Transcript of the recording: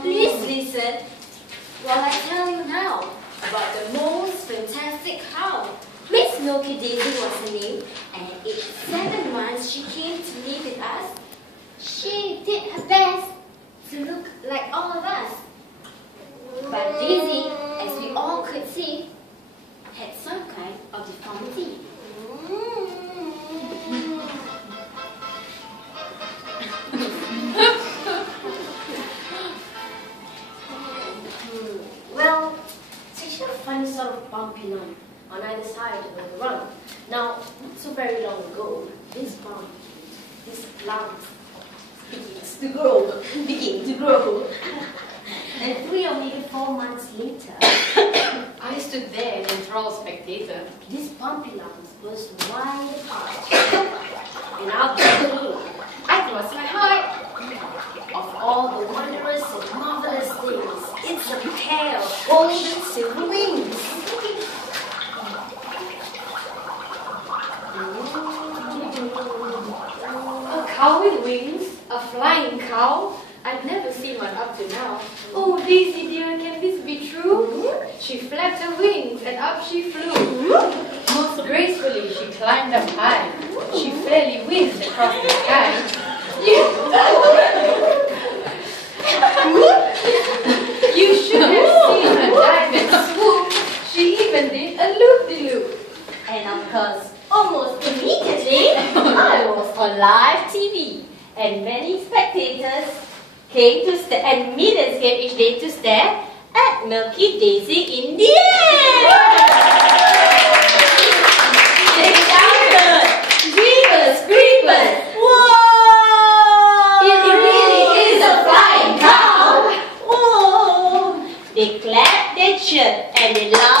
Please listen while I tell you now about the most fantastic cow. Miss Milky Daisy was her name, and at age 7 months she came to live with us. She did her best to look like all of us. But Daisy, as we all could see, had some kind of deformity. Well, it's actually a funny sort of bumpy lump on either side of the rump. Now, not so very long ago, this lump begins to grow. And 3 or maybe 4 months later, I stood there, an enthralled spectator. this bumpy lump was wide apart. And out of the blue, I lost my heart. Of all the wondrous and marvelous things, it's a pair of golden silver wings. A cow with wings? A flying cow? I've never seen one up to now. Oh, Daisy dear, can this be true? She flapped her wings and up she flew. Most gracefully she climbed up high. She fairly whizzed across the sky. You should have seen her dive and swoop. She even did a loop-de-loop. And of course, almost immediately, I was on live TV. And many spectators came to and millions came each day to stare at Milky Daisy in the air. They shouted, "Jeepers creepers! Whoa! It really is a flying cow! Whoa!" They clapped, they cheered, and they laughed.